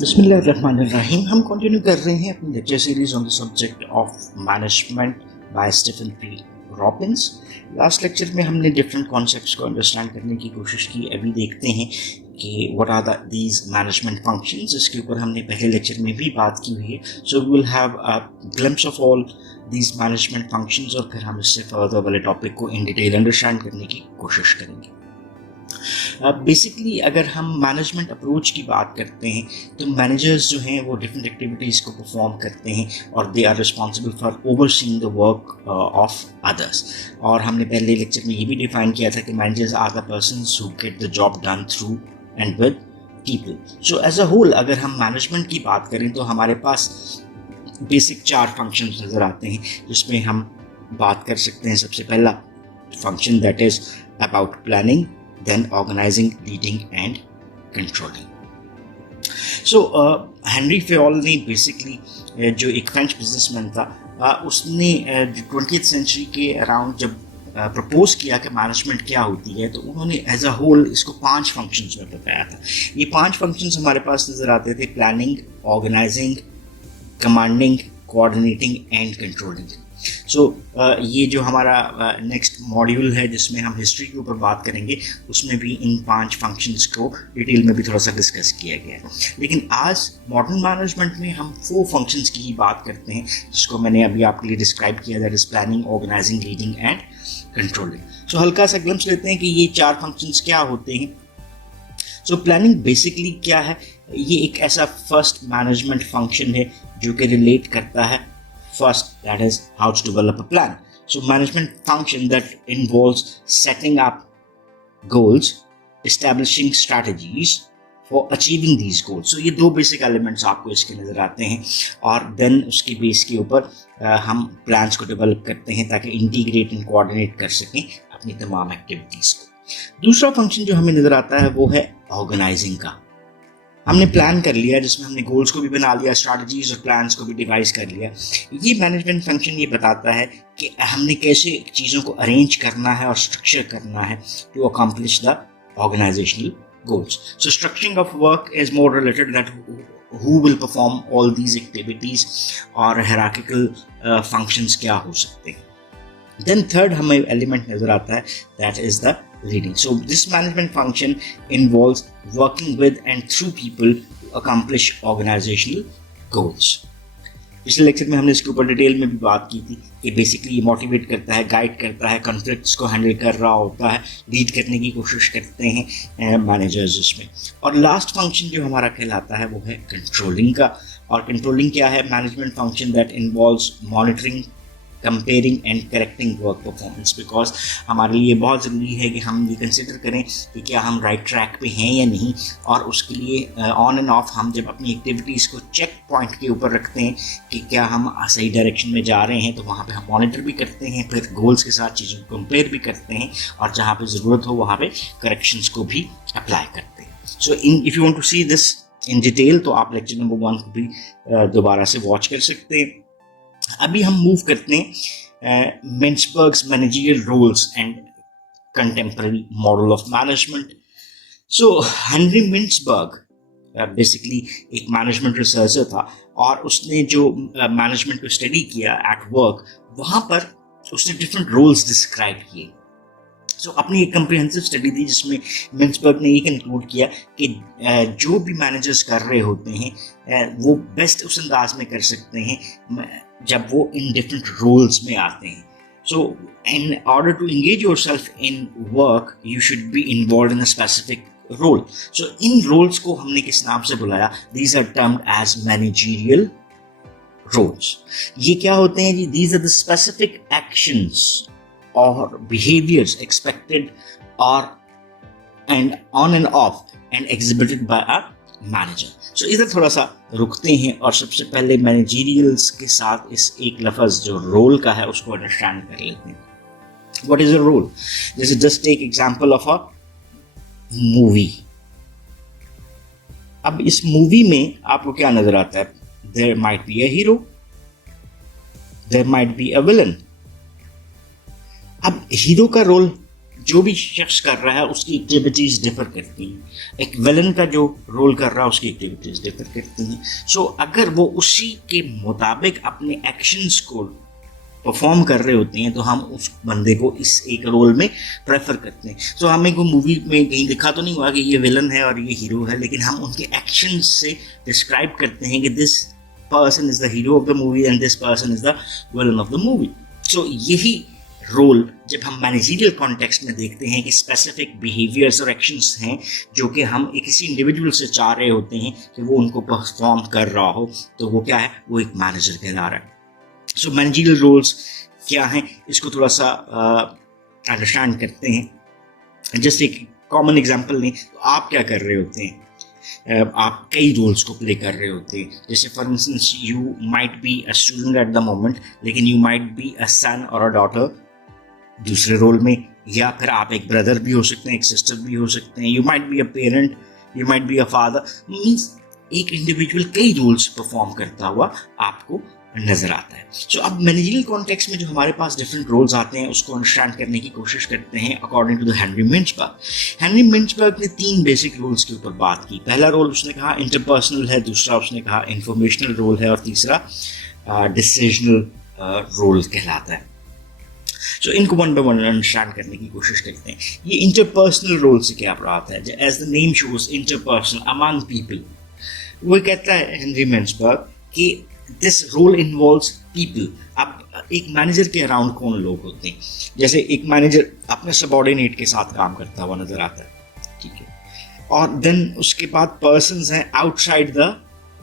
बिस्मिल्लाहिर्रहमानिर्रहीम। हम कंटिन्यू कर रहे हैं अपनी lecture series on the subject of management by Stephen P Robbins. Last lecture में हमने डिफरेंट कॉन्सेप्ट्स को अंडरस्टैंड करने की कोशिश की। अभी देखते हैं कि what are these management functions. इसके ऊपर हमने पहले लेक्चर में भी बात की हुई है। So we will have a glimpse of all these management functions और फिर हम इससे फर्दर वाले टॉपिक को इन डिटेल अंडरस्टैंड करने की कोशिश करेंगे। बेसिकली अगर हम मैनेजमेंट अप्रोच की बात करते हैं तो मैनेजर्स जो हैं वो डिफरेंट एक्टिविटीज़ को परफॉर्म करते हैं और they are responsible for overseeing the work of others. और हमने पहले लेक्चर में ये भी डिफाइन किया था कि managers are the persons who get the job done through and with people. So as a whole अगर हम मैनेजमेंट की बात करें तो हमारे पास बेसिक 4 फंक्शंस नज़र आते हैं जिसमें हम बात कर सकते हैं। सबसे पहला function that is about planning, then organizing, leading and controlling. So Henry Fayol ने बेसिकली जो एक फ्रेंच बिजनेसमैन था उसने 20th सेंचुरी के अराउंड जब प्रपोज किया कि मैनेजमेंट क्या होती है तो उन्होंने एज अ होल इसको 5 फंक्शंस में बताया था। ये 5 फंक्शंस हमारे पास नज़र आते थे: planning, organising, commanding, coordinating and controlling. So ये जो हमारा नेक्स्ट मॉड्यूल है जिसमें हम हिस्ट्री के ऊपर बात करेंगे उसमें भी इन 5 फंक्शंस को डिटेल में भी थोड़ा सा डिस्कस किया गया है। लेकिन आज मॉडर्न मैनेजमेंट में हम 4 फंक्शंस की ही बात करते हैं जिसको मैंने अभी आपके लिए डिस्क्राइब किया, that is planning, organising, leading and controlling. So हल्का सा ग्लिम्प्स लेते हैं कि ये 4 फंक्शंस क्या होते हैं। सो प्लानिंग बेसिकली क्या है? ये एक ऐसा फर्स्ट मैनेजमेंट फंक्शन है जो कि रिलेट करता है first, that is how to develop a plan. So management function that involves setting up goals, establishing strategies for achieving these goals. So ये 2 basic elements आपको इसके नज़र आते हैं और then उसके बेस के ऊपर हम plans को develop करते हैं ताकि integrate and coordinate कर सकें अपनी तमाम activities को। दूसरा function जो हमें नज़र आता है वो है organizing का। हमने प्लान कर लिया जिसमें हमने गोल्स को भी बना लिया, स्ट्रैटेजीज और प्लान्स को भी डिवाइस कर लिया। ये मैनेजमेंट फंक्शन ये बताता है कि हमने कैसे चीज़ों को अरेंज करना है और स्ट्रक्चर करना है to accomplish the organisational goals. So structuring of work is more related that who will perform all these activities और hierarchical functions क्या हो सकते हैं। Then third हमें element नज़र आता है that is the leading. So this management function involves working with and through people to accomplish organizational goals. पिछले लेक्चर में हमने इसके ऊपर डिटेल में भी बात की थी कि बेसिकली ये मोटिवेट करता है, गाइड करता है, कॉन्फ्लिक्ट्स को हैंडल कर रहा होता है, लीड करने की कोशिश करते हैं मैनेजर्स इसमें। और लास्ट फंक्शन जो हमारा कहलाता है वो है कंट्रोलिंग का। और कंट्रोलिंग क्या है? Management function that involves monitoring, comparing and correcting work performance. Because हमारे लिए बहुत ज़रूरी है कि हम ये कंसिडर करें कि क्या हम राइट ट्रैक पे हैं या नहीं, और उसके लिए ऑन एंड ऑफ हम जब अपनी एक्टिविटीज़ को चेक पॉइंट के ऊपर रखते हैं कि क्या हम सही डायरेक्शन में जा रहे हैं, तो वहाँ पे हम मॉनिटर भी करते हैं, फिर गोल्स के साथ चीज़ों को कंपेयर भी करते हैं और जहाँ पे ज़रूरत हो वहाँ पे करेक्शंस को भी अप्लाई करते हैं। So if you want to see this in detail तो आप लेक्चर नंबर 1 को भी दोबारा से वॉच कर सकते हैं। अभी हम मूव करते हैं Mintzberg's managerial roles and contemporary model of management. So Henry Mintzberg basically एक मैनेजमेंट रिसर्चर था और उसने जो मैनेजमेंट को स्टडी किया एट वर्क, वहाँ पर उसने डिफरेंट रोल्स डिस्क्राइब किए। सो अपनी एक कम्प्रिहेंसिव स्टडी थी जिसमें मिन्सबर्ग ने ये कंक्लूड किया कि जो भी मैनेजर्स कर रहे होते हैं वो बेस्ट उस अंदाज में कर सकते हैं जब वो इन डिफरेंट रोल्स में आते हैं। So in order to engage yourself in work you should be involved in a specific role. So इन रोल्स को हमने किस नाम से बुलाया? These are termed as managerial roles. ये क्या होते हैं जी? These are the specific actions or behaviors expected or and on and off and exhibited by a manager. So इधर थोड़ा सा रुकते हैं और सबसे पहले मैनेजरियल्स के साथ इस एक लफ्ज़ जो रोल का है उसको अंडरस्टैंड कर लेते हैं। What is a role? जैसे just take example of a movie. अब इस मूवी में आपको क्या नजर आता है? There might be a hero, there might be a villain. अब हीरो का रोल जो भी शख्स कर रहा है उसकी एक्टिविटीज़ डिफर करती हैं। एक विलन का जो रोल कर रहा है उसकी एक्टिविटीज़ डिफर करती हैं। सो अगर वो उसी के मुताबिक अपने एक्शंस को परफॉर्म कर रहे होते हैं तो हम उस बंदे को इस एक रोल में प्रेफर करते हैं। सो हमें कोई मूवी में कहीं लिखा तो नहीं हुआ कि ये विलन है और ये हीरो है, लेकिन हम उनके एक्शंस से डिस्क्राइब करते हैं कि this person is the hero of the movie and this person is the villain of the movie. So यही रोल जब हम मैनेजरियल कॉन्टेक्स्ट में देखते हैं कि स्पेसिफिक बिहेवियर्स और एक्शंस हैं जो कि हम एक किसी इंडिविजुअल से चाह रहे होते हैं कि वो उनको परफॉर्म कर रहा हो, तो वो क्या है, वो एक मैनेजर कहला रहा है। सो मैनेजरियल रोल्स क्या हैं, इसको थोड़ा सा अंडरस्टैंड करते हैं। जैसे एक कॉमन एग्जांपल लें तो आप क्या कर रहे होते हैं, आप कई रोल्स को प्ले कर रहे होते हैं। जैसे for instance you might be a student at the moment, लेकिन यू माइट बी अ सन और अ डॉटर दूसरे रोल में, या फिर आप एक ब्रदर भी हो सकते हैं, एक सिस्टर भी हो सकते हैं। You might be a parent, you might be a father. Means एक इंडिविजुअल कई रोल्स परफॉर्म करता हुआ आपको नजर आता है। सो अब मैनेजरियल कॉन्टेक्स्ट में जो हमारे पास डिफरेंट रोल्स आते हैं उसको अंडरस्टैंड करने की कोशिश करते हैं according to the Henry Mintzberg. Henry Mintzberg ने 3 बेसिक रोल्स के ऊपर बात की। पहला रोल उसने कहा इंटरपर्सनल है, दूसरा उसने कहा इंफॉर्मेशनल रोल है, और तीसरा डिसीजनल रोल कहलाता है। सो इनको वन बाय वन अंडरस्टैंड करने की कोशिश करते हैं। ये इंटरपर्सनल रोल से क्या आता है, as the name shows interpersonal among people. वो कहता है हेनरी मिंचबर्ग कि दिस रोल इन्वॉल्व्स पीपल। अब एक मैनेजर के अराउंड कौन लोग होते हैं, जैसे एक मैनेजर अपने सबॉर्डिनेट के साथ काम करता हुआ नजर आता है, ठीक है, और देन उसके बाद पर्सन्स हैं आउटसाइड द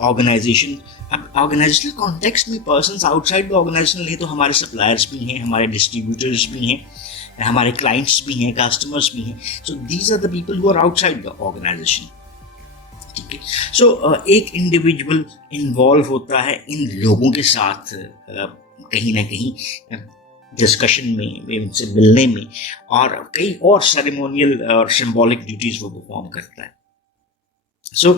ऑर्गेनाइजेशन। अब ऑर्गेनाइजेशनल कॉन्टेक्स्ट में पर्सन्स आउटसाइड द ऑर्गेनाइजेशन है तो हमारे सप्लायर्स भी हैं, हमारे डिस्ट्रीब्यूटर्स भी हैं, हमारे क्लाइंट्स भी हैं, कस्टमर्स भी हैं। So these are the people who are outside the organisation, ठीक है। सो एक इंडिविजुअल इन्वॉल्व होता है इन लोगों के साथ कहीं ना कहीं डिस्कशन में, उनसे मिलने में, और कई और सेरेमोनियल और सिंबॉलिक ड्यूटीज वो परफॉर्म करता है। सो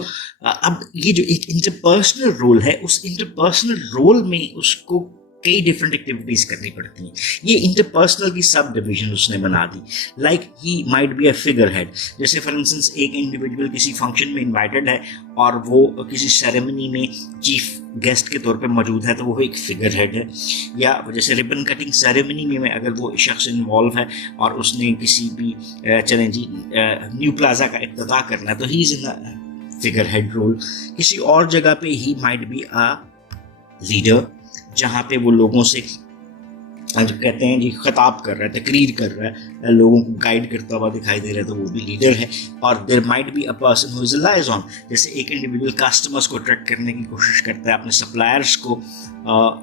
अब ये जो एक इंटरपर्सनल रोल है, उस इंटरपर्सनल रोल में उसको कई डिफरेंट एक्टिविटीज करनी पड़ती हैं। ये इंटरपर्सनल की सब डिवीजन उसने बना दी। Like he might be a figurehead. जैसे फॉर इंस्टेंस एक इंडिविजुअल किसी फंक्शन में इनवाइटेड है और वो किसी सेरेमनी में चीफ गेस्ट के तौर पे मौजूद है, तो वो एक फिगर हेड है। या जैसे रिबन कटिंग सेरेमनी में अगर वो शख्स इन्वॉल्व है और उसने किसी भी चलें जी न्यू प्लाजा का इफ्तिताह करना है, तो he is in figurehead role. किसी और जगह पे he might be a leader, जहाँ पे वो लोगों से जो कहते हैं जी खिताब कर रहा है, तकरीर कर रहा है, लोगों को गाइड करता हुआ दिखाई दे रहा है, तो वो भी लीडर है। और there might be a person who is a liaison. जैसे एक इंडिविजुअल कस्टमर्स को अट्रैक्ट करने की कोशिश करता है, अपने सप्लायर्स को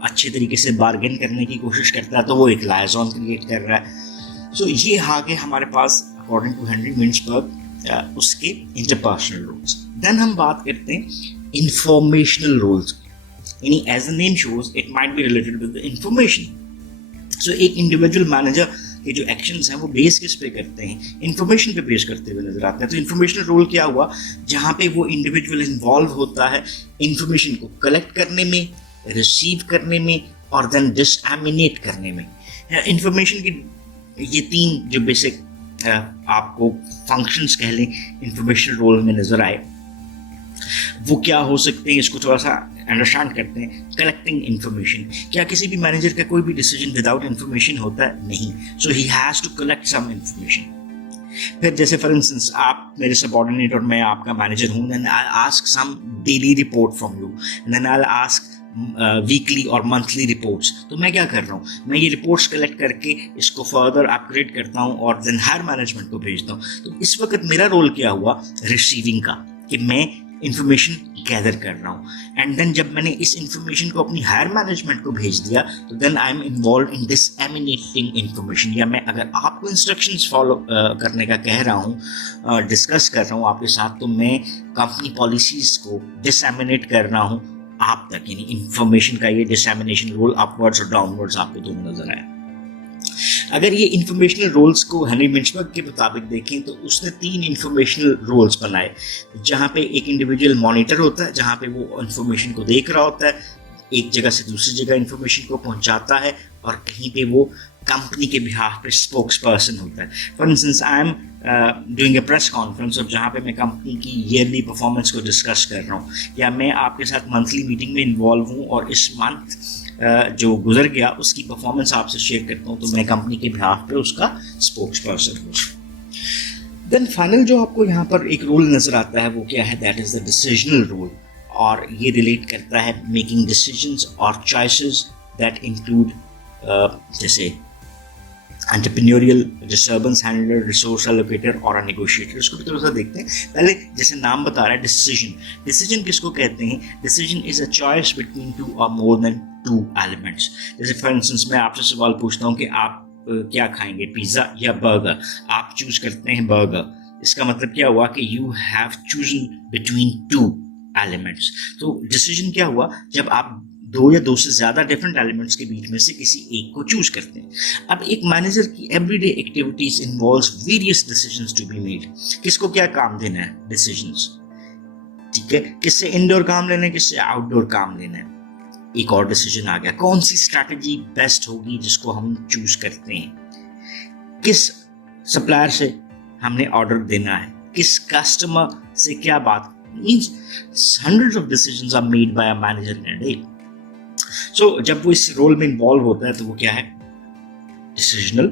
अच्छे तरीके से बार्गेन करने की कोशिश करता है, तो वो एक लायज़ॉन क्रिएट कर रहा है। सो ये आगे हमारे पास अकॉर्डिंग टू हेनरी मिंचबर्ग उसके इंटरपर्सनल रोल्स। देन हम बात करते हैं इंफॉर्मेशनल रोल्स, यानी as the name shows it might be related with the information. So एक इंडिविजुअल मैनेजर के जो एक्शंस हैं वो बेस किस पे करते हैं, इंफॉर्मेशन पे बेस करते हुए नजर आते हैं। तो इंफॉर्मेशनल रोल क्या हुआ, जहाँ पे वो इंडिविजुअल इन्वॉल्व होता है इंफॉर्मेशन को कलेक्ट करने में, रिसीव करने में, और देन डिसएमिनेट करने में। इंफॉर्मेशन की ये 3 जो बेसिक आपको फंक्शंस कह लें इंफॉर्मेशनल रोल में नजर आए, वो क्या हो सकते हैं, इसको थोड़ा सा अंडरस्टैंड करते हैं। कलेक्टिंग इन्फॉर्मेशन, क्या किसी भी मैनेजर का कोई भी डिसीजन विदाउट इन्फॉर्मेशन होता है? नहीं। So he has to collect some information. फिर जैसे फॉर इंस्टेंस आप मेरे सबऑर्डिनेट और मैं आपका मैनेजर हूँ, then I ask some daily report from you, then I ask weekly और मंथली रिपोर्ट्स। तो मैं क्या कर रहा हूँ, मैं ये रिपोर्ट्स कलेक्ट करके इसको फर्दर अपग्रेड करता हूँ और देन हर मैनेजमेंट को भेजता हूँ। तो इस वक्त मेरा रोल क्या हुआ, रिसीविंग का, कि मैं इंफॉर्मेशन गैदर कर रहा हूँ। एंड देन जब मैंने इस इंफॉर्मेशन को अपनी हायर मैनेजमेंट को भेज दिया, तो then I am involve in disseminating information. या मैं अगर आपको इंस्ट्रक्शंस फॉलो करने का कह रहा हूँ, डिस्कस कर रहा हूँ आपके साथ, तो मैं कंपनी पॉलिसीज को डिसएमिनेट कर रहा हूँ आप तक। यानी इंफॉर्मेशन का ये डिसएमिनेशन रोल अपवर्ड्स और डाउनवर्ड्स आपको दोनों नजर आए। अगर ये इंफॉर्मेशनल रोल्स को हेनरी मिंचबर्ग के मुताबिक देखें तो उसने 3 इंफॉर्मेशनल रोल्स बनाए, जहाँ पे एक इंडिविजुअल मॉनिटर होता है, जहाँ पे वो इंफॉर्मेशन को देख रहा होता है। एक जगह से दूसरी जगह इंफॉर्मेशन को पहुंचाता है और कहीं पे वो कंपनी के बिहाफ पे स्पोक्स पर्सन होता है। For instance I am doing a press conference, और जहाँ पे मैं कंपनी की ईयरली परफॉर्मेंस को डिस्कस कर रहा हूँ, या मैं आपके साथ मंथली मीटिंग में इन्वॉल्व हूँ और इस मंथ जो गुजर गया उसकी परफॉर्मेंस आपसे शेयर करता हूँ, तो मैं कंपनी के बिहाफ पे उसका स्पोक्स पर्सन हूँ। देन फाइनल जो आपको यहाँ पर एक रोल नजर आता है वो क्या है, that is the decisional role, और ये रिलेट करता है मेकिंग डिसीजंस और चॉइसेस दैट इंक्लूड जैसे entrepreneurial, disturbance handler, resource allocator और नेगोशिएटर। इसको भी थोड़ा सा देखते हैं। पहले जैसे नाम बता रहा है डिसीजन, डिसीजन किसको कहते हैं? Decision is a choice between two और मोर देन टू एलिमेंट्स। जैसे फॉर इंस्टेंस मैं आपसे सवाल पूछता हूँ कि आप क्या खाएंगे, पिज्जा या बर्गर? आप चूज करते हैं बर्गर। इसका मतलब क्या हुआ कि you have chosen between two elements. तो डिसीजन क्या हुआ, जब आप दो या दो से ज्यादा डिफरेंट एलिमेंट्स के बीच में से किसी एक को चूज करते हैं। अब एक मैनेजर की everyday activities involves various decisions to be made. किसको क्या काम देना है, डिसीजंस, ठीक है, किससे इंडोर काम लेना है, किससे आउटडोर काम लेना है। एक और डिसीजन आ गया, कौन सी स्ट्रैटेजी बेस्ट होगी जिसको हम चूज करते हैं, किस सप्लायर से हमने ऑर्डर देना है, किस कस्टमर से क्या बात। Means hundreds of decisions are made by a manager in a day. So जब वो इस रोल में इन्वॉल्व होता है तो वो क्या है, डिसीजनल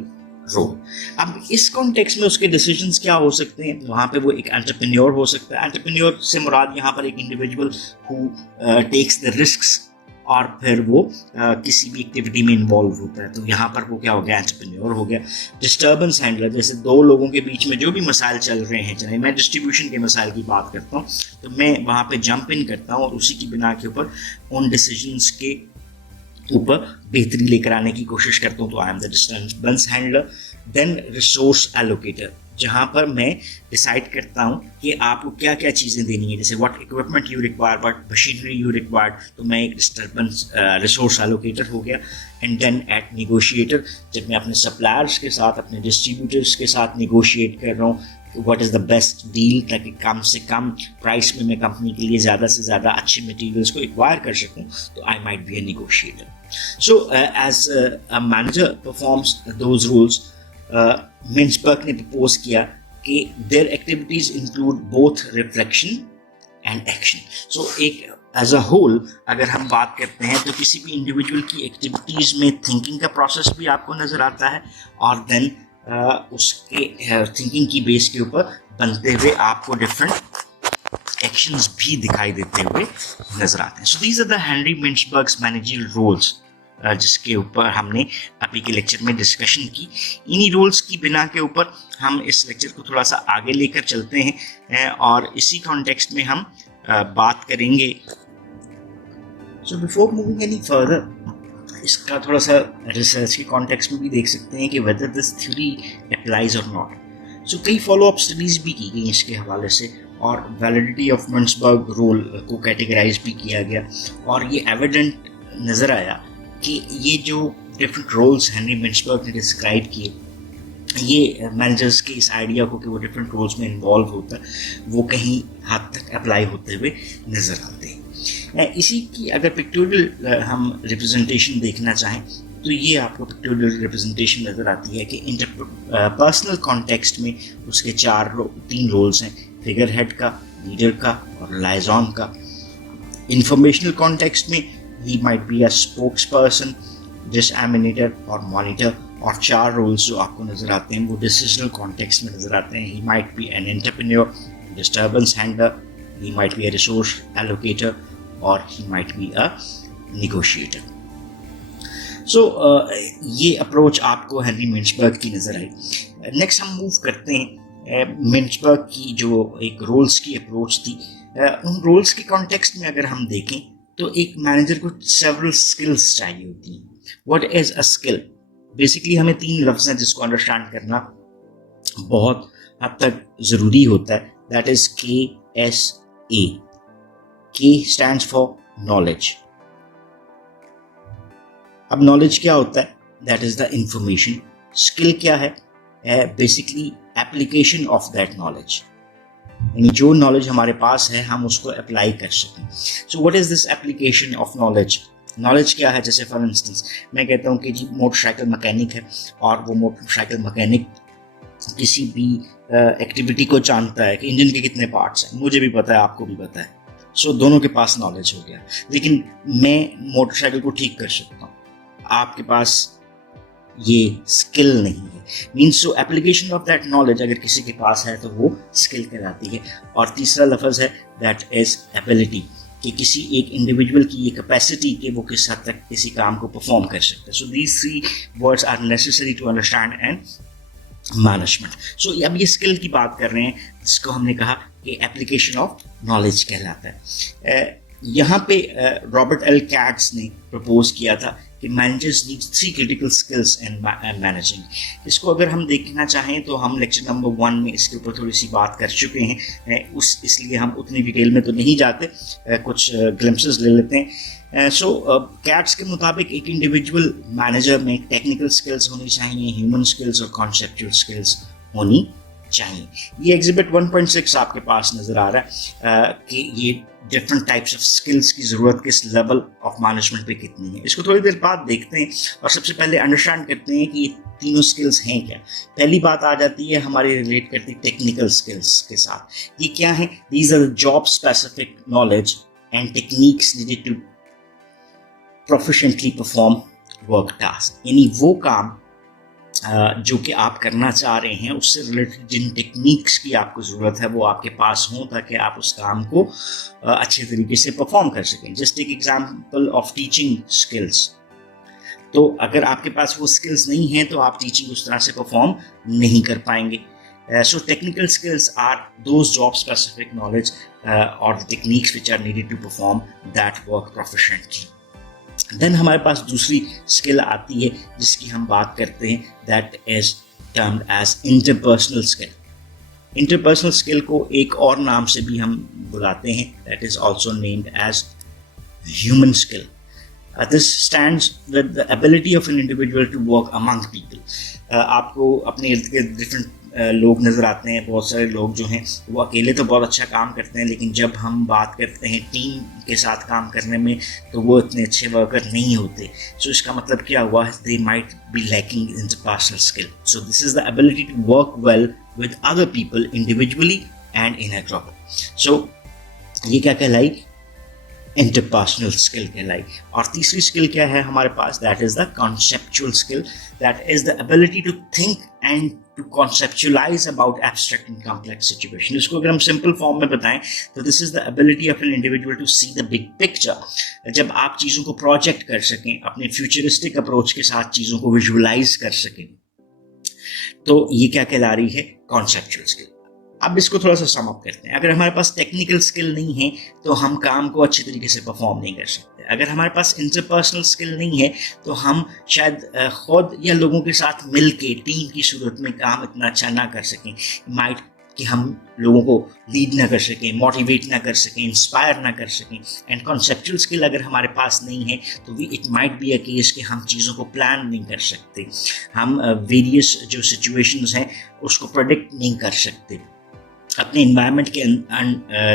रोल। अब इस कॉन्टेक्स्ट में उसके डिसीजंस क्या हो सकते हैं, वहां पे वो एक एंटरप्रेन्योर हो सकता है। एंटरप्रेन्योर से मुराद यहाँ पर एक individual who takes the risks और फिर वो किसी भी एक्टिविटी में इन्वॉल्व होता है, तो यहाँ पर वो क्या हो गया, एंटरप्रेन्योर हो गया। डिस्टर्बेंस हैंडलर, जैसे दो लोगों के बीच में जो भी मसाइल चल रहे हैं, चाहे मैं डिस्ट्रीब्यूशन के मसाइल की बात करता हूँ तो मैं वहाँ पे जंप इन करता हूँ और उसी की बिना के ऊपर उन डिसीजंस के ऊपर बेहतरी लेकर आने की कोशिश करता हूँ, तो I am the disturbance handler. Then resource allocator, जहाँ पर मैं डिसाइड करता हूँ कि आपको क्या क्या चीज़ें देनी है, जैसे what equipment you require, what machinery you required, तो मैं एक डिस्टर्बेंस रिसोर्स एलोकेटर हो गया। एंड देन एट नेगोशिएटर, जब मैं अपने सप्लायर्स के साथ, अपने डिस्ट्रीब्यूटर्स के साथ नेगोशिएट कर रहा हूँ what is the best deal, ताकि कम से कम प्राइस में मैं कंपनी के लिए ज़्यादा से ज़्यादा अच्छे मटीरियल्स को एक्वायर कर सकूँ, तो I might be a negotiator. So as a manager performs those roles, Mintzberg ने प्रपोज किया कि their activities include both reflection and action. So एक एज अ होल अगर हम बात करते हैं तो किसी भी इंडिविजुअल की एक्टिविटीज में थिंकिंग का प्रोसेस भी आपको नजर आता है, और देन उसके थिंकिंग की बेस के ऊपर बनते हुए आपको डिफरेंट एक्शंस भी दिखाई देते हुए नजर आते हैं। So these are the Henry Mintzberg's managerial roles, जिसके ऊपर हमने अभी के लेक्चर में डिस्कशन की। इन्हीं रोल्स की बिना के ऊपर हम इस लेक्चर को थोड़ा सा आगे लेकर चलते हैं और इसी कॉन्टेक्स्ट में हम बात करेंगे। So before moving any further, इसका थोड़ा सा रिसर्च के कॉन्टेक्स्ट में भी देख सकते हैं कि वेदर दिस थ्योरी अप्लाइज और नॉट। सो कई फॉलोअप स्टडीज भी की गई इसके हवाले से, और वैलिडिटी ऑफ मिन्सबर्ग रोल को कैटेगराइज भी किया गया, और ये एविडेंट नज़र आया कि ये जो डिफरेंट रोल्स हेनरी मिन्सबर्ग ने डिस्क्राइब किए, ये मैनेजर्स के इस आइडिया को कि वो डिफरेंट रोल्स में इन्वॉल्व होता है, वो कहीं हद तक अप्लाई होते हुए नज़र आते हैं। इसी की अगर पिक्टोरियल हम रिप्रेजेंटेशन देखना चाहें तो ये आपको पिक्टोरियल रिप्रेजेंटेशन नज़र आती है कि पर्सनल कॉन्टेक्स्ट में उसके तीन रोल्स हैं, फिगर हेड का, लीडर का और लाइजॉन का। इंफॉर्मेशनल कॉन्टेक्स्ट में he might be a spokesperson, disseminator और मॉनिटर, और चार रोल्स जो आपको नज़र आते हैं वो डिसीजनल कॉन्टेक्स्ट में नज़र आते हैं। He might be an entrepreneur, disturbance handler, he might be a resource allocator, और he might be a negotiator. So ये अप्रोच आपको हेनरी मिन्सबर्ग की नज़र आई। नेक्स्ट हम मूव करते हैं मिन्सबर्ग की जो एक रोल्स की अप्रोच थी। उन रोल्स के कॉन्टेक्स्ट में अगर हम देखें तो एक मैनेजर को सेवरल स्किल्स चाहिए होती हैं। What is a skill? Basically हमें तीन लफ्ज़ हैं जिसको अंडरस्टैंड करना बहुत हद तक ज़रूरी होता है। That is KSA। K stands for knowledge। अब नॉलेज क्या होता है? That is the information. Skill क्या है? Basically application of that knowledge, यानी जो नॉलेज हमारे पास है हम उसको अप्लाई कर सकें। So what is this application of knowledge? Knowledge क्या है, जैसे फॉर इंस्टेंस मैं कहता हूँ कि जी मोटरसाइकिल मैकेनिक है और वो मोटरसाइकिल मैकेनिक किसी भी एक्टिविटी को जानता है कि इंजन के कितने पार्ट्स हैं, मुझे भी पता है, आपको भी पता है, सो दोनों के पास नॉलेज हो गया। लेकिन मैं मोटरसाइकिल को ठीक कर सकता हूँ, आपके पास ये स्किल नहीं है, means so application of that knowledge अगर किसी के पास है तो वो स्किल कहलाती है। और तीसरा लफ्ज़ है दैट इज एबिलिटी, कि किसी एक इंडिविजुअल की ये कैपेसिटी कि वो किस हद तक किसी काम को परफॉर्म कर सकता है। So these three words are necessary to understand and management. So अब ये स्किल की बात कर रहे हैं जिसको हमने कहा कि एप्लीकेशन ऑफ नॉलेज कहलाता है। यहाँ पे रॉबर्ट एल कैट्स ने प्रपोज किया था कि managers need 3 critical skills in managing. इसको अगर हम देखना चाहें तो हम लेक्चर नंबर 1 में इसके ऊपर थोड़ी सी बात कर चुके हैं, इसलिए हम उतनी डिटेल में तो नहीं जाते, कुछ ग्लिम्पसेस ले लेते हैं। सो कैट्स के मुताबिक एक इंडिविजुअल मैनेजर में टेक्निकल स्किल्स होनी चाहिए, ह्यूमन स्किल्स और कॉन्सेप्चुअल स्किल्स होनी चाहिए। ये एग्जिबिट 1.6 आपके पास नज़र आ रहा है कि ये डिफरेंट टाइप्स ऑफ स्किल्स की ज़रूरत किस लेवल ऑफ मैनेजमेंट पे कितनी है। इसको थोड़ी देर बाद देखते हैं और सबसे पहले अंडरस्टैंड करते हैं कि ये तीनों स्किल्स हैं क्या। पहली बात आ जाती है हमारी रिलेट करती टेक्निकल स्किल्स के साथ। ये क्या है? These are job specific knowledge and techniques needed to proficiently perform work task, यानी वो काम जो कि आप करना चाह रहे हैं उससे रिलेटेड जिन टेक्निक्स की आपको ज़रूरत है वो आपके पास हो ताकि आप उस काम को अच्छे तरीके से परफॉर्म कर सकें। जस्ट एक एग्जांपल ऑफ टीचिंग स्किल्स, तो अगर आपके पास वो स्किल्स नहीं हैं तो आप टीचिंग उस तरह से परफॉर्म नहीं कर पाएंगे। So technical skills are those job specific knowledge or the techniques which are needed to perform that work proficiently. Then हमारे पास दूसरी स्किल आती है जिसकी हम बात करते हैं, that is termed as interpersonal skill. Interpersonal skill को एक और नाम से भी हम बुलाते हैं, that is also named as human skill. This stands with the ability of an individual to work among people. आपको अपने इर्द गिर्द डिफरेंट लोग नज़र आते हैं, बहुत सारे लोग जो हैं वो अकेले तो बहुत अच्छा काम करते हैं, लेकिन जब हम बात करते हैं टीम के साथ काम करने में तो वो इतने अच्छे वर्कर नहीं होते। सो इसका मतलब क्या हुआ? They might be lacking interpersonal skill. So this is the ability to work well with other people individually and in a group. So ये क्या कहलाई? इंटरपर्सनल स्किल कहलाई। और तीसरी स्किल क्या है हमारे पास? That is the conceptual skill, that is the ability to think and to conceptualize about abstract and complex situation. इसको अगर हम सिंपल फॉर्म में बताएं तो this is the ability of an individual to see the big picture. जब आप चीज़ों को प्रोजेक्ट कर सकें, अपने फ्यूचरिस्टिक अप्रोच के साथ चीज़ों को विजुअलाइज कर सकें, तो ये क्या कहला रही है? Conceptual skill. अब इसको थोड़ा सा सम अप करते हैं। अगर हमारे पास टेक्निकल स्किल नहीं है तो हम काम को अच्छी तरीके से परफॉर्म नहीं कर सकते। अगर हमारे पास इंटरपर्सनल स्किल नहीं है तो हम शायद खुद या लोगों के साथ मिल के टीम की सूरत में काम इतना अच्छा ना कर सकें, माइट कि हम लोगों को लीड ना कर सकें, मोटिवेट ना कर सकें, इंस्पायर ना कर सकें। एंड कॉन्सेप्चुअल स्किल अगर हमारे पास नहीं है तो it might be a case कि हम चीज़ों को प्लान नहीं कर सकते, हम वेरियस जो सिचुएशंस हैं उसको प्रेडिक्ट नहीं कर सकते, अपने इन्वायरमेंट के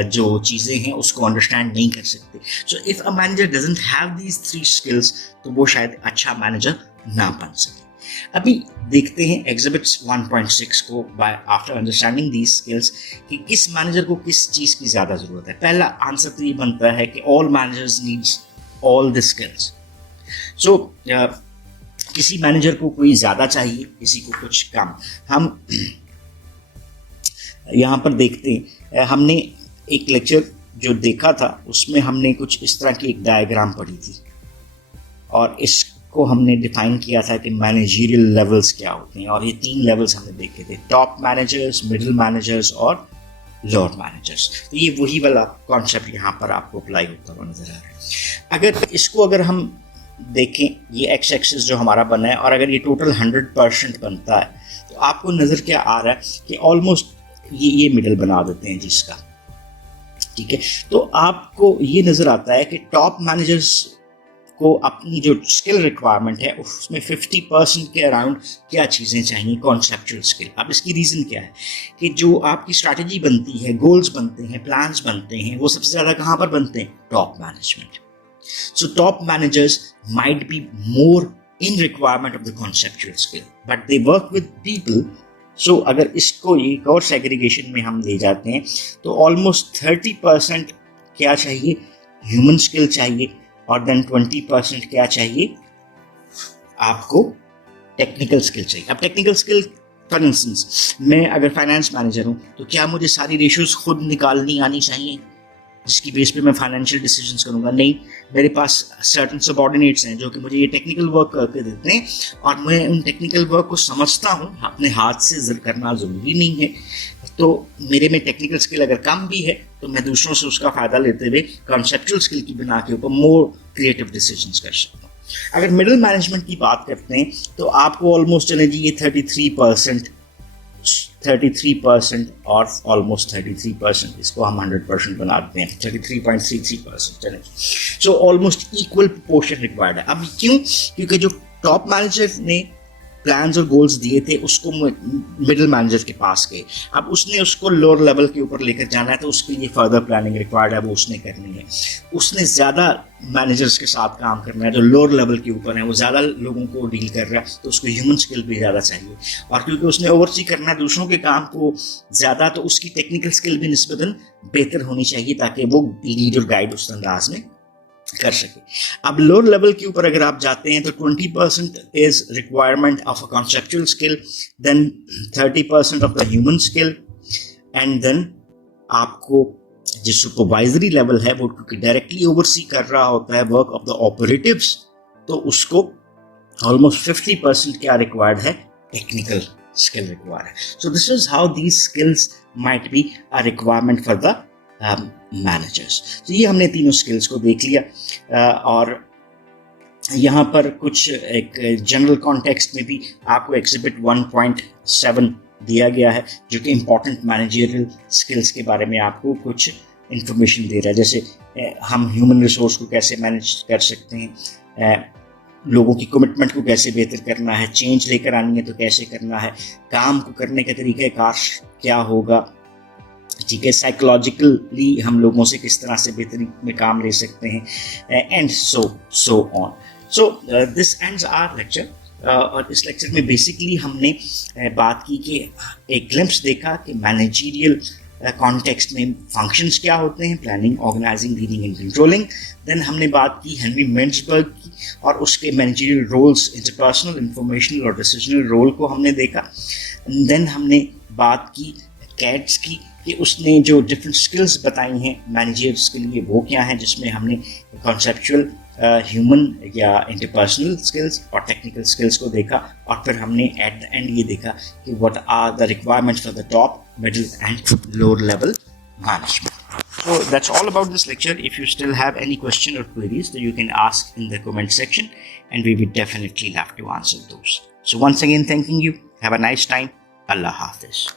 जो चीज़ें हैं उसको अंडरस्टैंड नहीं कर सकते। So if a manager doesn't have these 3 skills तो वो शायद अच्छा मैनेजर ना बन सके। अभी देखते हैं एग्जिबिट्स 1.6 को by after understanding these skills कि किस मैनेजर को किस चीज़ की ज़्यादा ज़रूरत है। पहला आंसर तो ये बनता है कि all managers needs all the skills. So किसी मैनेजर को कोई ज़्यादा चाहिए, किसी को कुछ कम। हम यहाँ पर देखते हैं, हमने एक लेक्चर जो देखा था उसमें हमने कुछ इस तरह की एक डायग्राम पढ़ी थी और इसको हमने डिफाइन किया था कि मैनेजरियल लेवल्स क्या होते हैं, और ये 3 लेवल्स हमने देखे थे, टॉप मैनेजर्स, मिडिल मैनेजर्स और लोअर मैनेजर्स। तो ये वही वाला कॉन्सेप्ट यहाँ पर आपको अप्लाई होता हुआ नजर आ रहा है। अगर हम देखें ये एक्स एक्सिस जो हमारा बना है और अगर ये टोटल 100% बनता है तो आपको नज़र क्या आ रहा है कि ऑलमोस्ट ये मिडल बना देते हैं जिसका, ठीक है। तो आपको ये नज़र आता है कि टॉप मैनेजर्स को अपनी जो स्किल रिक्वायरमेंट है उसमें 50% के अराउंड क्या चीज़ें चाहिए? Conceptual skill. अब इसकी रीज़न क्या है कि जो आपकी स्ट्रैटेजी बनती है, गोल्स बनते हैं, प्लान्स बनते हैं, वो सबसे ज़्यादा कहाँ पर बनते हैं? Top management. So top managers might be more in requirement of the conceptual skill, but they work with people. So अगर इसको एक और segregation में हम ले जाते हैं तो almost 30% क्या चाहिए, human skill चाहिए, और then 20% क्या चाहिए, आपको टेक्निकल स्किल चाहिए. अब टेक्निकल स्किल फॉर इंस्टेंस, मैं अगर फाइनेंस मैनेजर हूँ तो क्या मुझे सारी रेशियोज खुद निकालनी आनी चाहिए जिसकी बेस पे मैं फाइनेंशियल डिसीजंस करूँगा? नहीं, मेरे पास सर्टन सबऑर्डिनेट्स हैं जो कि मुझे ये टेक्निकल वर्क करके देते हैं और मैं उन टेक्निकल वर्क को समझता हूँ, अपने हाथ से करना ज़रूरी नहीं है. तो मेरे में टेक्निकल स्किल अगर कम भी है तो मैं दूसरों से उसका फ़ायदा लेते हुए कॉन्सेप्चुअल स्किल की बिना के ऊपर मोर क्रिएटिव डिसीजंस कर सकता हूँ. अगर मिडिल मैनेजमेंट की बात करते हैं तो आपको ऑलमोस्ट चले जी ये 33% और ऑलमोस्ट 33%, इसको हम 100% बना देते हैं, 33.33% चले. So almost equal proportion required है. अब क्यों? क्योंकि जो टॉप मैनेजर ने प्लान्स और गोल्स दिए थे उसको मिडिल मैनेजर के पास गए. अब उसने उसको लोअर लेवल के ऊपर लेकर जाना है तो उसके लिए फर्दर प्लानिंग रिक्वायर्ड है, वो उसने करनी है. उसने ज़्यादा मैनेजर्स के साथ काम करना है जो लोअर लेवल के ऊपर है, वो ज़्यादा लोगों को डील कर रहा है तो उसको ह्यूमन स्किल भी ज़्यादा चाहिए. और क्योंकि उसने ओवरसी करना है दूसरों के काम को ज़्यादा, तो उसकी टेक्निकल स्किल भी निस्बतन बेहतर होनी चाहिए ताकि वो लीड और गाइड उस अंदाज में कर सके. अब लोअर लेवल के ऊपर अगर आप जाते हैं तो 20% is requirement of a conceptual skill, then 30% of the human skill, and then आपको जो सुपरवाइजरी लेवल है वो क्योंकि डायरेक्टली ओवरसी कर रहा होता है वर्क ऑफ द ऑपरेटिव्स, तो उसको ऑलमोस्ट 50% क्या रिक्वायर्ड है, टेक्निकल स्किल रिक्वायर्ड है. So this is how these skills might be a requirement for the managers. तो ये हमने तीनों स्किल्स को देख लिया. और यहाँ पर कुछ एक जनरल कॉन्टेक्स्ट में भी आपको एग्जिबिट 1.7 दिया गया है जो कि इम्पॉर्टेंट मैनेजरियल स्किल्स के बारे में आपको कुछ इंफॉर्मेशन दे रहा है. जैसे हम ह्यूमन रिसोर्स को कैसे मैनेज कर सकते हैं, लोगों की कमिटमेंट को कैसे बेहतर करना है, चेंज लेकर आनी है तो कैसे करना है, काम को करने का तरीक़ाकार क्या होगा, ठीक है, साइकोलॉजिकली हम लोगों से किस तरह से बेहतरी में काम ले सकते हैं, and so on. So this ends our lecture. और इस लेक्चर में बेसिकली हमने बात की कि एक ग्लिम्प्स देखा कि मैनेजरियल कॉन्टेक्स्ट में फंक्शंस क्या होते हैं, planning, organising, leading and controlling. Then हमने बात की हेनरी मेंसबर्ग की और उसके मैनेजरियल रोल्स, इंटरपर्सनल, इंफॉर्मेशनल और डिसीजनल रोल को हमने देखा. देन हमने बात की कैट्स की कि उसने जो डिफरेंट स्किल्स बताई हैं मैनेजर्स के लिए वो क्या हैं, जिसमें हमने कॉन्सेप्चुअल, ह्यूमन या इंटरपर्सनल स्किल्स और टेक्निकल स्किल्स को देखा. और फिर हमने एट द एंड ये देखा कि what are the requirements for the top, middle and lower level management. So that's all about this lecture. If you still have any question or queries, then you can ask in the comment section and we will definitely have to answer those. So once again, thanking you. Have a nice time. Allah Hafiz.